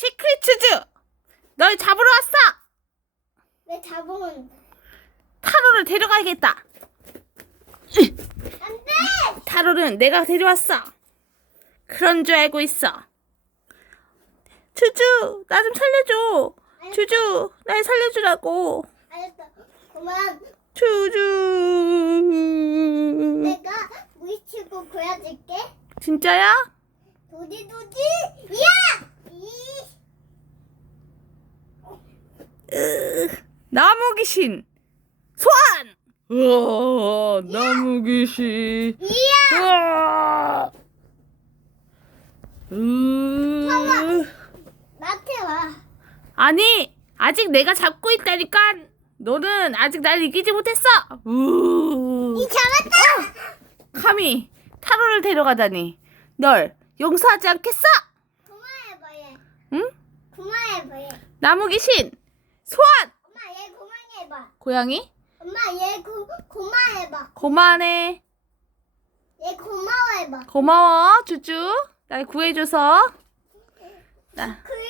시크릿 주주! 널 잡으러 왔어! 왜 잡으면 타로를 데려가야겠다. 안 돼 타로는 내가 데려왔어. 그런 줄 알고 있어. 주주, 나 좀 살려줘. 주주, 날 살려주라고. 알았어 그만 주주. 내가 위치고 보여줄게 진짜야? 도지 도지 야 이. 으, 나무 귀신. 소환! 우와, 나무 귀신. 이야 우와. 으. 나한테 와 아니, 아직 내가 잡고 있다니까. 너는 아직 날 이기지 못했어. 우. 이 잡았다 감히 타로를 데려가다니. 널 용서하지 않겠어? 그만해봐 얘 응? 그만해봐 얘 나무 귀신. 소환. 엄마 얘 그만해봐 고양이? 엄마 얘 고, 그만해봐 고마워해. 얘 고마워해봐 고마워, 주주. 날 구해줘서. 나, 그래